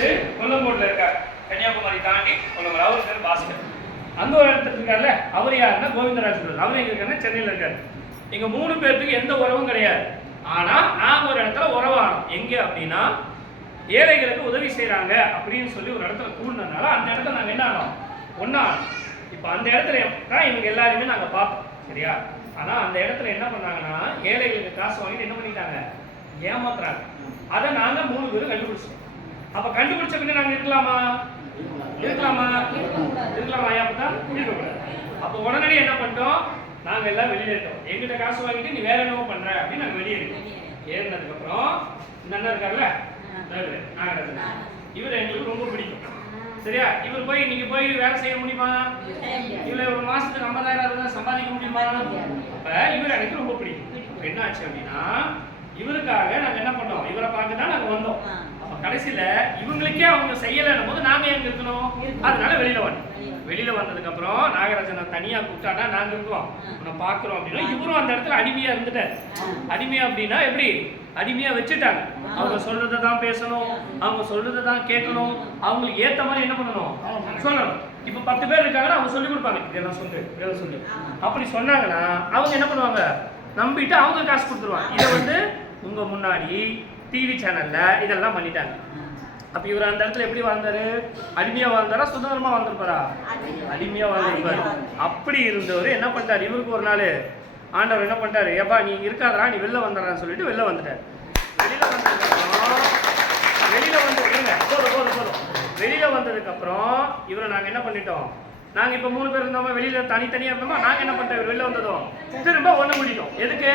பேரு கொல்லங்கோட்டில் இருக்கார். கன்னியாகுமரி தாண்டி கொல்லங்கோடு. அவர் பேர் பாஸ்கர். அந்த ஒரு இடத்துல இருக்கார்ல அவர் யாருன்னா கோவிந்தராஜ் அவர் எங்க இருக்காருன்னா சென்னையில் இருக்காரு. எங்க மூணு பேர்த்துக்கு எந்த உறவும் கிடையாது. ஆனா நாங்க ஒரு இடத்துல உறவானோம் எங்க அப்படின்னா ஏழைகளுக்கு உதவி செய்கிறாங்க அப்படின்னு சொல்லி ஒரு இடத்துல கூடினதுனால அந்த இடத்துல நாங்க என்ன ஆனோம்? ஒண்ணா இப்போ அந்த இடத்துல தான் இவங்க எல்லாருமே நாங்க பார்த்தோம். சரியா? ஆனா அந்த இடத்துல என்ன பண்ணாங்கன்னா ஏழைகளுக்கு காசு வாங்கிட்டு என்ன பண்ணிட்டாங்க? ஏமாத்துறாங்க. அதை நாங்க மூணு பேரும் கண்டுபிடிச்சோம் அப்ப கண்டுபிடிச்ச பின்ன நாங்க இருக்கலாமா? இருக்கலாமா? இருக்கலாமா ஐயா அப்பதான் இருக்கக்கூடாது அப்போ உடனடி என்ன பண்ணிட்டோம்? நாங்க எல்லாம் வெளியேறோம் எங்கிட்ட காசு வாங்கிட்டு நீ வேற என்னவோ பண்ற அப்படின்னு நாங்க வெளியேறோம் ஏறினதுக்கு அப்புறம் இந்த அண்ணன் இருக்காருல்ல? நாகராஜன். இவரை எங்களுக்கு ரொம்ப பிடிக்கும். சரியா? இவர் போய் நீங்க போய் வேலை செய்ய முடியுமா? இவ்வளவு ஒரு மாசத்துக்கு ஐம்பதாயிரம் அறுபதாயிரம் சம்பாதிக்க முடியுமா? அப்ப இவர் எனக்கு ரொம்ப பிடிக்கும். என்ன ஆச்சு அப்படின்னா இவருக்காக நாங்க என்ன பண்ணோம்? இவரை பார்க்க தான் நாங்க வந்தோம். கடைசியில இவங்களுக்கே அவங்க செய்யலைன்னும் போது நாம எங்க இருக்கணும் அதனால வெளியில வந்தோம் வெளியில வந்ததுக்கு அப்புறம் நாகராஜனை தனியா கூப்பிட்டாடா நாங்க இருக்கோம் உன்னை பாக்குறோம் அப்படின்னா இவரும் அந்த இடத்துல அடிமையா இருந்துட்டார். அடிமையா அப்படின்னா எப்படி? அடிமையா வச்சுட்டாங்க. அவங்க சொல்றதை தான் பேசணும். அவங்க சொல்றதை தான் கேட்கணும். அவங்களுக்கு ஏத்த மாதிரி என்ன பண்ணணும்? சொல்லணும். இப்ப பத்து பேர் இருக்காங்கன்னா அவங்க சொல்லி கொடுப்பாங்க. இதெல்லாம் சொல்லு இதெல்லாம் சொல்லு. அப்படி சொன்னாங்கன்னா அவங்க என்ன பண்ணுவாங்க? நம்பிட்டு அவங்க காசு கொடுத்துருவாங்க. இதை வந்து உங்க முன்னாடி டிவி சேனல்ல இதெல்லாம் பண்ணிட்டாங்க. அப்ப இவர் அந்த இடத்துல எப்படி வாழ்ந்தாரு? அடிமையா வாழ்ந்தாரா? சுதந்திரமா வாழ்ந்திருப்பாரா? அடிமையா வாழ்ந்திருப்பாரு. அப்படி இருந்தவர் என்ன பண்ணிட்டாரு? இவருக்கு ஒரு நாள். ஆண்டவர் என்ன பண்ணிட்டாரு? ஏப்பா நீ இருக்காதடா நீ வெளில வந்துடுறான்னு சொல்லிட்டு வெளில வந்துட்டாரு. வெளியில வந்ததுக்கப்புறம் வெளியில வந்து போதும் போதும் போதும். வெளியில வந்ததுக்கு அப்புறம் இவரை நாங்க என்ன பண்ணிட்டோம்? நாங்க இப்ப மூணு பேர் இருந்தோமா வெளியில தனித்தனியா இருந்தோமா நாங்க என்ன பண்ணிட்டோம்? வெளில வந்ததும் திரும்ப ஒண்ணு முடியும். எதுக்கு?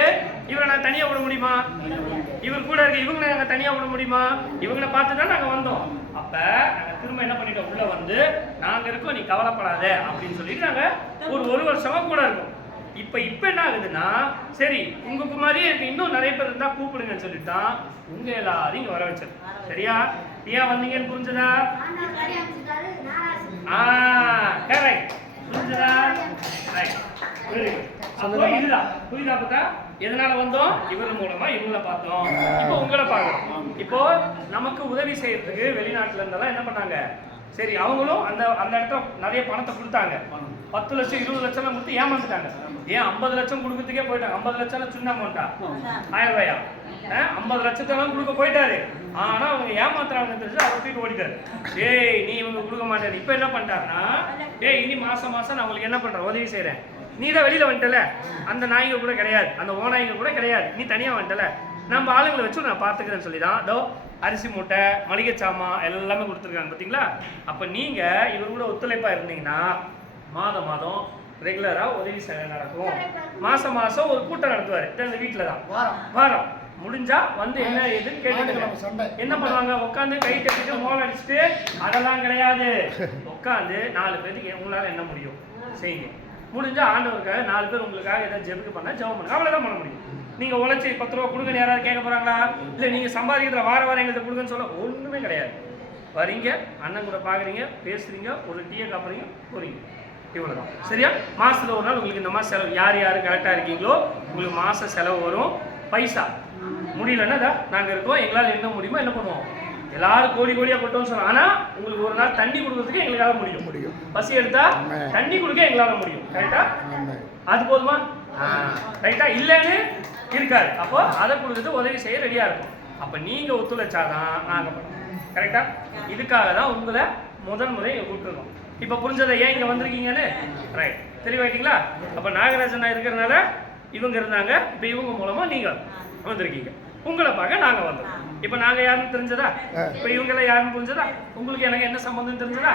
இவரை நான் தனியா விட முடியுமா? இவர் கூட இருக்க இவங்களை நாங்க தனியா விட முடியுமா? இவங்களை பார்த்து தான் நாங்க வந்தோம். அப்ப நாங்க திரும்ப என்ன பண்ணிட்டோம்? உள்ள வந்து நாங்க இருக்கோம் நீ கவலைப்படாத அப்படின்னு சொல்லிட்டு நாங்க ஒரு ஒரு வருஷமா கூட இருக்கோம். இப்ப இப்ப என்ன ஆகுதுன்னா சரி உங்களுக்கு மாதிரியே இருக்கு இன்னும் நிறைய பேர் இருந்தா கூப்பிடுங்கன்னு சொல்லிட்டு தான் உங்க எல்லாரையும் இங்க வர வச்சது. சரியா? ஏன் வந்தீங்கன்னு புரிஞ்சதா? ஆ கரெக்ட் புரிஞ்சதா? ரைட் வெரி குட் அப்போ இதுதான். புரியுதா பார்த்தா எதனால வந்தோம்? இவர் மூலமா இவங்கள பார்த்தோம். இப்போ உங்களை பார்க்கறோம். இப்போ நமக்கு உதவி செய்யறதுக்கு வெளிநாட்டுல இருந்தெல்லாம் என்ன பண்ணாங்க? சரி அவங்களும் அந்த அந்த இடத்துல நிறைய பணத்தை கொடுத்தாங்க. பத்து லட்சம் இருபது லட்சம் கொடுத்து ஏமாந்துட்டாங்க. ஏன் ஐம்பது லட்சம் கொடுக்கறதுக்கே போயிட்டாங்க. ஐம்பது லட்சம் சின்ன அமௌண்டா ஆயிரம் ரூபாயா ஐம்பது லட்சத்தெல்லாம் கொடுக்க போயிட்டாரு. ஆனா அவங்க ஏமாத்துறாங்க தெரிஞ்சு அவர் தூக்கி ஓடிட்டாரு. ஏய் நீ இவங்க கொடுக்க மாட்டாரு இப்போ என்ன பண்ணிட்டாருன்னா ஏய் இனி மாசம் மாசம் நான் உங்களுக்கு என்ன பண்றேன்? உதவி செய்யறேன் நீ தான் வெளியில வந்துட்டல. அந்த நாய்ங்க கூட கிடையாது. அந்த ஓநாய்ங்க கூட கிடையாது. நீ தனியா வந்துட்டல. நம்ம ஆளுங்களை வச்சு நான் பார்த்துக்கிறேன்னு சொல்லி தான் இதோ அரிசி மூட்டை மளிகை சாமான் எல்லாமே கொடுத்துருக்காங்க. பார்த்தீங்களா? அப்போ நீங்கள் இவர் கூட ஒத்துழைப்பாக இருந்தீங்கன்னா மாதம் மாதம் ரெகுலரா உதவி சேவை நடக்கும். மாசம் மாசம் ஒரு கூட்டம் நடத்துவாரு. இது அந்த வீட்டில் தான் வாரம். வாரம். முடிஞ்சா வந்து என்ன ஏதுன்னு கேட்டுக்கலாம். என்ன பண்ணுவாங்க? உட்காந்து கை கட்டிட்டு மோல் அடிச்சுட்டு அதெல்லாம் கிடையாது. உட்காந்து நாலு பேருக்கு உங்களால என்ன முடியும்? செய்யுங்க. முடிஞ்சா ஆண்டவருக்காக நாலு பேர் உங்களுக்காக ஏதாவது ஜெபிக்க பண்ணா ஜெபம் பண்ணுங்க. அவ்வளவுதான் பண்ண முடியும். நீங்க உழைச்சி பத்து ரூபா கொடுங்கன்னு யாராவது கேட்க போறாங்களா? இல்ல நீங்க சம்பாதிக்கிற வார வாரம் எங்கள்கிட்ட கொடுங்கன்னு சொல்ல ஒண்ணுமே கிடையாது. வரீங்க அண்ணன் கூட பாக்குறீங்க பேசுறீங்க ஒரு டீயை காப்புறீங்க இவ்வளவுதான் சரியா? மாசத்துல ஒரு நாள் உங்களுக்கு இந்த மாதிரி செலவு யார் யார் கரெக்டா இருக்கீங்களோ உங்களுக்கு மாச செலவு வரும். பைசா. முடியலன்னா இதா, நாங்க இருக்கோம். எங்களால என்ன முடியுமோ? என்ன பண்ணுவோம்? எல்லாரும் கோடி கோடியா கொட்டோம்னு சொன்னோம் ஆனா உங்களுக்கு ஒரு நாள் தண்ணி கொடுக்கறதுக்கு எங்களால முடியும். முடியும். பசி எடுத்தா ஆமா. தண்ணி கொடுக்க எங்களால முடியும். கரெக்டா ஆமாம் அது போதுமா? ரைட்டா இல்லைன்னு இருக்காது. அப்போ அதை கொடுத்துட்டு உதவி செய்ய ரெடியா இருக்கும். அப்ப நீங்க ஒத்துழைச்சாதான் நாங்க பண்ணுவோம் கரெக்டா இதுக்காக தான் உங்களை முதல் முறை கூப்பிட்டுருக்கோம் இப்ப புரிஞ்சதை ஏன் இங்க வந்திருக்கீங்கன்னு? ரைட் தெளிவாயிட்டீங்களா? அப்ப நாகராஜனா இருக்கிறதுனால இவங்க இருந்தாங்க. இப்ப இவங்க மூலமா நீங்க வந்திருக்கீங்க. உங்களை பார்க்க நாங்க வந்தோம். இப்ப நாங்க யாருன்னு தெரிஞ்சதா? இப்ப இவங்க எல்லாம் யாருன்னு புரிஞ்சதா? உங்களுக்கு எனக்கு என்ன சம்பந்தம் தெரிஞ்சதா?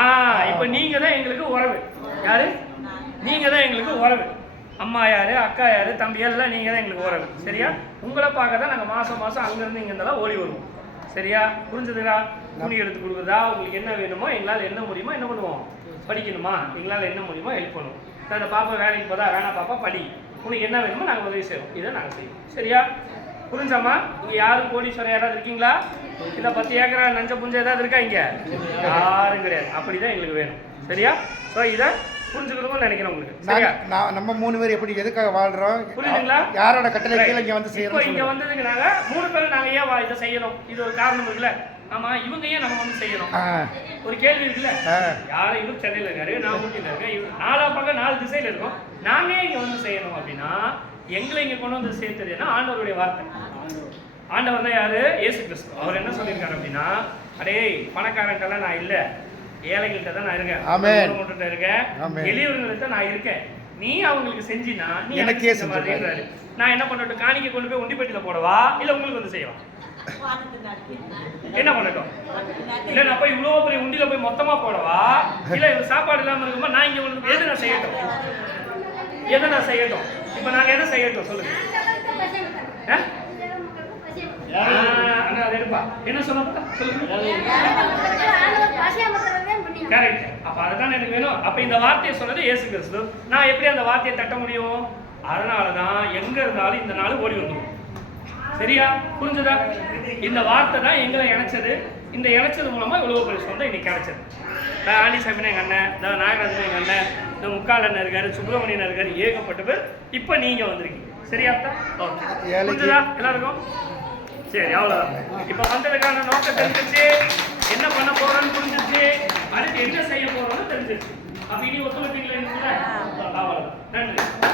ஆ இப்போ நீங்க தான் எங்களுக்கு உறவு. யாரு? நீங்க தான் எங்களுக்கு உறவு. அம்மா யாரு? அக்கா யாரு? தம்பி எல்லாம் நீங்க தான் எங்களுக்கு உறவு. சரியா? உங்களை பார்க்க தான் நாங்க மாசம் மாசம் அங்க இருந்து இங்க இருந்தெல்லாம் ஓடி வருவோம். சரியா? புரிஞ்சுதுங்களா? துணி எடுத்து கொடுக்குறதா உங்களுக்கு என்ன வேணுமோ எங்களால் என்ன முடியுமோ என்ன பண்ணுவோம்? படிக்கணுமா? எங்களால் என்ன முடியுமோ ஹெல்ப் பண்ணுவோம். அந்த பாப்பா வேலைக்கு போதா? வேணா பாப்பா படி. உனக்கு என்ன வேணுமோ நாங்கள் உதவி செய்வோம். இதை நாங்கள் செய்வோம். சரியா? புரிஞ்சாமா இங்க யாரும் கோடீஸ்வரர் யாராவது இருக்கீங்களா? இல்ல பத்து ஏக்கரா நஞ்ச புஞ்ச ஏதாவது இருக்கா இங்க? யாரும் கிடையாது. அப்படிதான் எங்களுக்கு வேணும். சரியா? ஸோ இதை புரிஞ்சுக்கணும்னு நினைக்கிறேன் உங்களுக்கு. சரியா? நான் நம்ம மூணு பேர் எப்படி எதுக்காக வாழ்றோம்? புரியுதுங்களா? யாரோட கட்டளை கீழே இங்க வந்து செய்யறோம் இங்க வந்ததுக்கு நாங்க மூணு பேரும் நாங்க ஏன் இதை செய்யணும்? இது ஒரு காரணம் இருக்குல்ல. ஆமா இவங்க ஏன் நம்ம வந்து செய்யணும்? ஆ. ஒரு கேள்வி இருக்குல்ல. யாரும் இவர் சென்னையில் இருக்காரு நான் ஊட்டியில் இருக்கேன். இவர் நாலா பக்கம் நாலு திசையில் இருக்கோம். நாங்க இங்க வந்து செய்யணும் அப்படின்னா எங்களை இங்க கொண்டு வந்து சேர்த்ததுன்னா ஆண்டவருடைய வார்த்தை. ஆண்டவர் தான் யாரு? இயேசு கிறிஸ்து. அவர் என்ன சொல்லியிருக்காரு அப்படின்னா அடே பணக்காரன்ட்டெல்லாம் நான் இல்ல. ஏழைகள்கிட்ட தான் நான் இருக்கேன். இருக்கேன். எளியவர்கள்ட்ட நான் இருக்கேன். நீ அவங்களுக்கு செஞ்சினா நீ எனக்கே நான் என்ன பண்ணட்டும் காணிக்கை கொண்டு போய் உண்டிப்பட்டியில போடவா? இல்ல உங்களுக்கு வந்து செய்யவா? என்ன பண்ணட்டும்? இல்ல நான் போய் இவ்வளவு பெரிய உண்டியில போய் மொத்தமா போடவா? இல்ல சாப்பாடு இல்லாம இருக்குமா நான் இங்க உங்களுக்கு எது நான் செய்யட்டும்? எதை நான் செய்யட்டும்? இப்ப நாங்க எதை செய்யட்டும்? சொல்லுங்க. அண்ணா, எடுப்பா. என்ன சொன்ன சொல்லுங்க. கரெக்ட் அப்ப அதுதான் எனக்கு வேணும். அப்ப இந்த வார்த்தையை சொன்னது இயேசு கிறிஸ்து. நான் எப்படி அந்த வார்த்தையை தட்ட முடியும்? அதனால தான் எங்க இருந்தாலும் இந்த நாள் ஓடி வந்துடும் சரியா? புரிஞ்சுதா? இந்த வார்த்தை தான் எங்களை இணைச்சது. இந்த இணைச்சது மூலமா இவ்வளவு பெரிய சொந்தம் இன்னைக்கு கிடைச்சது. நான் ஆண்டி சாமினா எங்க அண்ணன் இந்த நாகராஜன் எங்க அண்ணன் இந்த முக்கால் அண்ணன் இருக்காரு சுப்பிரமணியன் இருக்காரு ஏகப்பட்ட பேர் இப்ப நீங்க வந்திருக்கீங்க. சரியா? ஓகே. புரிஞ்சுதா? எல்லாருக்கும்? சரி அவ்வளவுதான். இப்ப வந்ததுக்கான நோக்கம் தெரிஞ்சிச்சு என்ன பண்ண போறோம்னு புரிஞ்சிச்சு அடுத்து என்ன செய்ய போறோம்னு தெரிஞ்சிச்சு அப்ப இனி ஒத்துழைப்பீங்களா கூட?